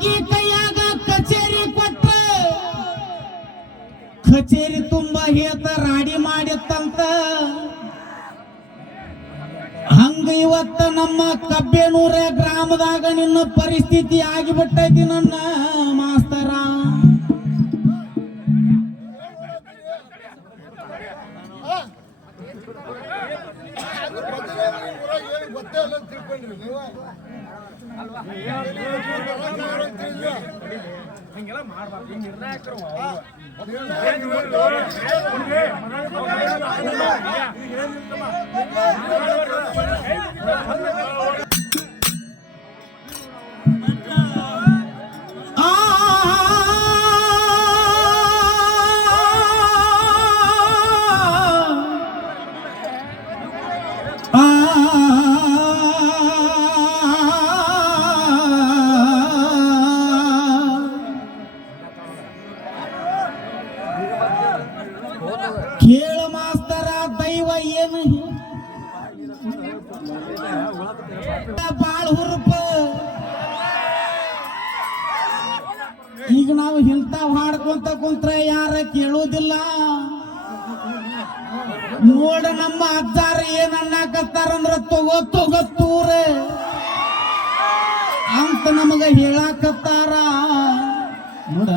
ಮಾಗಿ ಕೈಯಾಗ ಕಚೇರಿ ಕೊಟ್ಟ. ಕಚೇರಿ ತುಂಬಾ ಹೇತ ರಾಡಿ ಮಾಡಿತ್ತಂತ. ಹಂಗ ಇವತ್ತ ನಮ್ಮ ಕಬ್ಬೇನೂರ ಗ್ರಾಮದಾಗ ನಿನ್ನ ಪರಿಸ್ಥಿತಿ ಆಗಿಬಿಟ್ಟೈತಿ ನನ್ನ ಮಾಸ್ತರ. ಗೊತ್ತೇ ಅಂತ ತಿಳ್ಕೊಂಡ್ರಿ ನೀವು ಆ ಇಂಥವ್ ಕುಂತ್ರೆ ಯಾರ ಕೇಳೋದಿಲ್ಲ ನೋಡ ನಮ್ಮ ಅಜ್ಜಾರ ಏನ್ ಅನ್ನಕತ್ತಾರಂದ್ರ ತಗೋ ತಗೋತೂರ ಅಂತ ನಮಗ ಹೇಳಾಕತ್ತಾರ. ನೋಡ,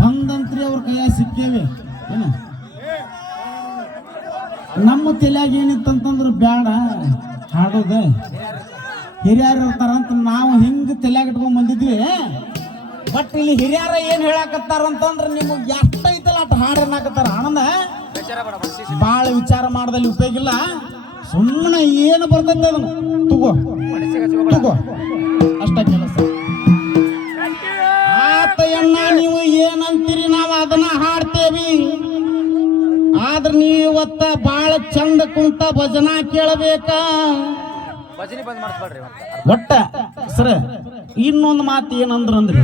ಬಂದಂತ್ರಿ ಅವ್ರ ಕೈಯಾಗ ಸಿಕ್ಕೇವಿ. ಏನ? ನಮ್ಮ ತಲೆಯಾಗ ಏನಿತ್ತಂತಂದ್ರ ಬ್ಯಾಡ, ಹಾಡೋದ. ಹಿರಿಯರು ಇರ್ತಾರಂತ ನಾವು ಹಿಂಗ ತಲೆಯಾಗ ಇಟ್ಕೊಂಡ್ ಬಂದಿದ್ವಿ? ಬಟ್ ಇಲ್ಲಿ ಹಿರಿಯರ ಏನ್ ಹೇಳಾಕತ್ತಾರ ಅಂತಂದ್ರ ನಿಮಗ್ ಎಷ್ಟ ಐತಲ್ಲ ಅಟ್ ಹಾಡು ಏನಾಕತ್ತಾರ ಆನಂದ ಬಾಳ ವಿಚಾರ ಮಾಡದಲ್ಲಿ ಉಪಯೋಗ ಇಲ್ಲ. ಸುಮ್ಮನೆ ಏನು ಬರ್ತೈತೆ ಅದನ್ನು? ತಗೋ ತಗೋ. ಅಷ್ಟ ಕೆಲಸ. ಆತಯ್ಯಣ್ಣ ನೀವು ಏನಂತೀರಿ? ನಾವು ಅದನ್ನ ಹಾಡ್ತೇವಿ. ಆದ್ರ ನೀವು ಇವತ್ತ ಬಾಳ ಚಂದ ಕುಂತ ಭಜನಾ ಕೇಳಬೇಕ. ಒಟ್ಟ ಸರ ಇನ್ನೊಂದು ಮಾತು ಏನಂದ್ರಂದ್ರಿ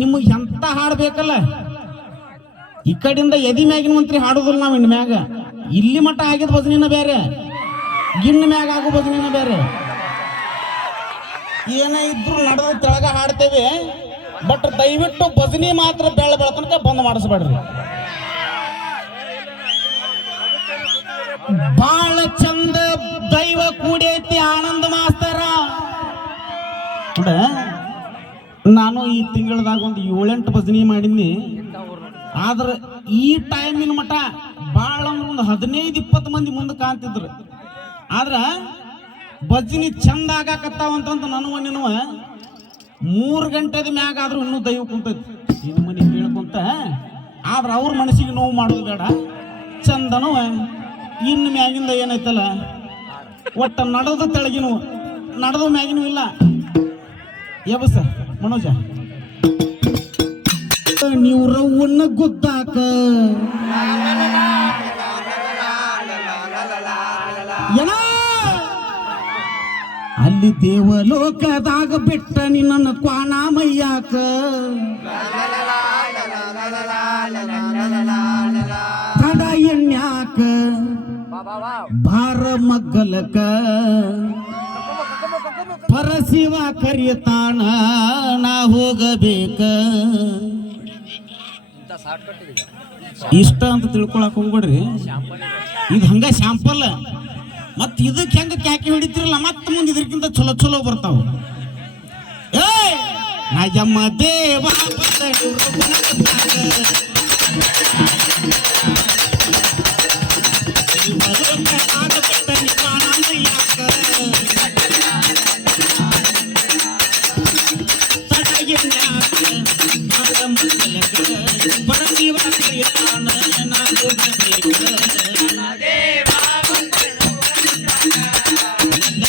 ನಿಮಗೆ ಎಂತ ಹಾಡ್ಬೇಕಲ್ಲ ಈ ಕಡೆಯಿಂದ ಎದಿ ಮ್ಯಾಗಿನ ಮಂತ್ರಿ ಹಾಡೋದಿಲ್ಲ ನಾವು ಇನ್ ಮ್ಯಾಗ. ಇಲ್ಲಿ ಮಟ್ಟ ಆಗಿದ ಭಜನಿನ ಬೇರೆ ಗಿಣ್ಣ ಮ್ಯಾಗ ಆಗೋ ಭಜನಿನ ಬೇರೆ ಏನೇ ಇದ್ರು ನಡೆದ ತೆಳಗ ಹಾಡ್ತೇವೆ ಬಟ್ ದಯವಿಟ್ಟು ಭಜನಿ ಮಾತ್ರ ಬೆಳ ಬೆಳತನಕ ಬಂದ್ ಮಾಡಿಸ್ಬೇಡ್ರಿ. ಬಾಳ ಚಂದ ದೈವ ಕೂಡೈತಿ ಆನಂದ ಮಾಸ್ತರ. ನಾನು ಈ ತಿಂಗಳದಾಗ ಒಂದು ಏಳೆಂಟು ಭಜನಿ ಮಾಡಿದ್ನಿ. ಆದ್ರೆ ಈ ಟೈಮಿನ ಮಟ ಬಹಳ ಅಂದ್ರೆ ಒಂದು ಹದಿನೈದು, ಇಪ್ಪತ್ತು ಮಂದಿ ಮುಂದೆ ಕಾಣ್ತಿದ್ರು ಆದ್ರೆ ಭಜನಿ ಚಂದ ಆಗಾಕತ್ತಾವ ಅಂತಂತ ನಿನವ ಮೂರು ಗಂಟೆದ ಮ್ಯಾಗ ಆದ್ರೂ ಇನ್ನೂ ದೈವ ಕುಂತೈತಿ. ಇದು ಮನೆ ಕೇಳ್ಕೊಂತ. ಆದ್ರೆ ಅವ್ರ ಮನಸ್ಸಿಗೆ ನೋವು ಮಾಡೋದು ಬೇಡ. ಚಂದನವ. ಇನ್ನು ಮ್ಯಾಗಿಂದ ಏನೈತಲ್ಲ? ಒಟ್ಟ ನಡೆದ ತೆಳಗಿನವು. ನಡೆದು ಮ್ಯಾಗಿನೂ ಇಲ್ಲ. ಯಬಸ ಮನೋಜ. ನೀವು ರವ್ವನ್ನ ಗುದ್ದಾಕ ಅಲ್ಲಿ ದೇವಲೋಕದಾಗ ಬಿಟ್ಟ ನಿನ್ನ ಕ್ವಾಣ ಮಯ್ಯಾಕ ತಡ ಎಣ್ಯಾಕ. ಭಾರ ಮಗ್ಗಲಕ. ಪರಶಿವ ಕರಿತಾನ ನಾ ಹೋಗಬೇಕ ಇಂಥ ಶಾರ್ಟ್ ಕಟ್ ಇದೆ ಇಷ್ಟ ಅಂತ ತಿಳ್ಕೊಳಕ್ ಹೋಗ್ಬೇಡ್ರಿ ಇದು ಹಂಗ ಶಾಂಪಲ್ ಮತ್ ಇದಕ್ಕೆ ಹೆಂಗ ಕ್ಯಾಕಿ ಹೊಡಿತಿರಲ್ಲ ಮತ್ತ ಮುಂದೆ ಇದಕ್ಕಿಂತ ಚಲೋ ಚಲೋ ಬರ್ತಾವ ಏ ನಜಮ್ಮ ದೇವ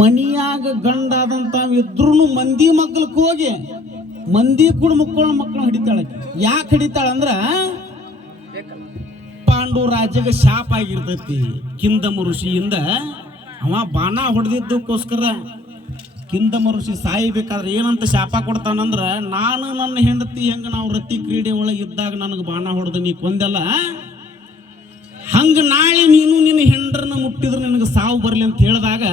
ಮನಿಯಾಗ ಗಂಡಾದಂತ ಇದ್ರೂ ಮಂದಿ ಮಕ್ಕಳಕ್ಕೆ ಹೋಗಿ ಮಂದಿ ಕೂಡ ಮಕ್ಕಳ ಮಕ್ಕಳು ಹಿಡಿತಾಳೆ ಯಾಕೆ ಹಿಡಿತಾಳ ಅಂದ್ರ ಪಾಂಡು ರಾಜ್ಯಗ ಶಾಪ ಆಗಿರ್ತೈತಿ. ಕಿಂದಮ ಋಷಿಯಿಂದ ಅವ ಬಾಣ ಹೊಡೆದಿದ್ದಕ್ಕೋಸ್ಕರ ಕಿಂದಮ ಋಷಿ ಸಾಯಬೇಕಾದ್ರೆ ಏನಂತ ಶಾಪ ಕೊಡ್ತಾನಂದ್ರ, ನಾನು ನನ್ನ ಹೆಂಡತಿ ಹೆಂಗ ನಾವು ರತಿ ಕ್ರೀಡೆ ಒಳಗೆ ಇದ್ದಾಗ ನನಗೆ ಬಾಣ ಹೊಡೆದು ನೀ ಕೊಂದಲ್ಲ, ಹಂಗ ನಾಳೆ ನೀನು ನಿನ್ನ ಹೆಂಡ್ರನ್ನ ಮುಟ್ಟಿದ್ರೆ ನಿನಗೆ ಸಾವು ಬರಲಿ ಅಂತ ಹೇಳಿದಾಗ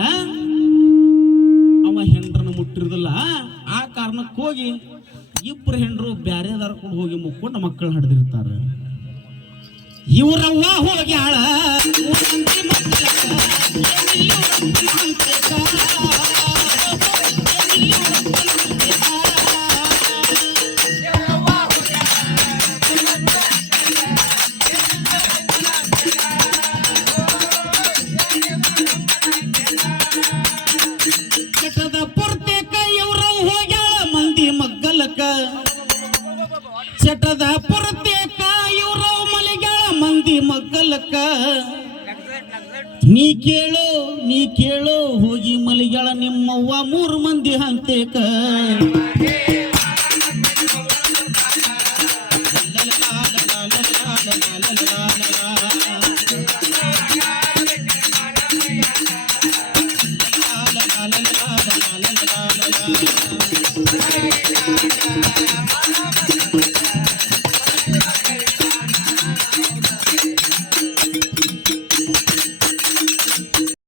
ಕಾರಣಕ್ಕೆ ಹೋಗಿ ಇಬ್ಬರು ಹೆಂಡ್ರು ಬ್ಯಾರೆದಾರ ಕೂಡ ಹೋಗಿ ಮುಕ್ಕೊಂಡು ಮಕ್ಕಳು ಹಡ್ದಿರ್ತಾರೆ ಇವರವ್ವ ಹೋಗ್ಯಾಳ ಊರಂತಿ ನೀ ಕೇಳು ನೀ ಕೇಳು. ಹೋಗಿ ಮಲಿಗಳ ನಿಮ್ಮವ್ವ ಮೂರು ಮಂದಿ ಹಂತೇಕ.